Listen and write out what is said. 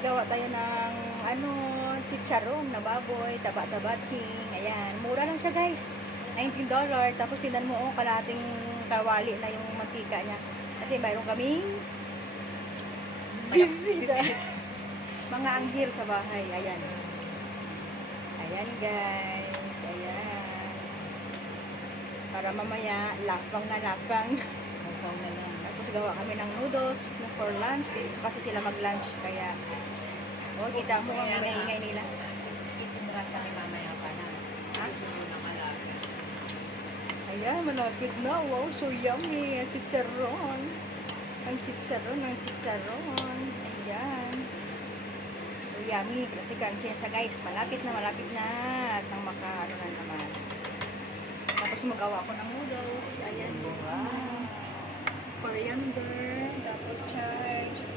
gawa tayo ng ano, chicharon na baboy, taba-tabating. Ayan, mura lang siya guys. $19. Tapos tingnan mo, oh, kalating kawali na yung mantika niya. Kasi mayroon kaming bisita. Mga anghel sa bahay. Ayan. Ayan guys. Ayan. Para mamaya, lapang na lapang. Sausaw na lang. Tapos gawa kami ng noodles na for lunch. Dito kasi sila mag-lunch. Kaya, oh, kita mo ang ingay-ingay nila. Itumura kami mamaya pa na. Ha? Susunod na malaga. Ayan, malapit na. Wow, so yummy. Ang chicharon. Ang chicharon, ang chicharon. Ayan. So yummy. Kasi crunchy siya guys. Malapit na. At nang makaano na naman. Tapos magawa ko ng noodles. Ayan. Wow. Coriander. Tapos chives.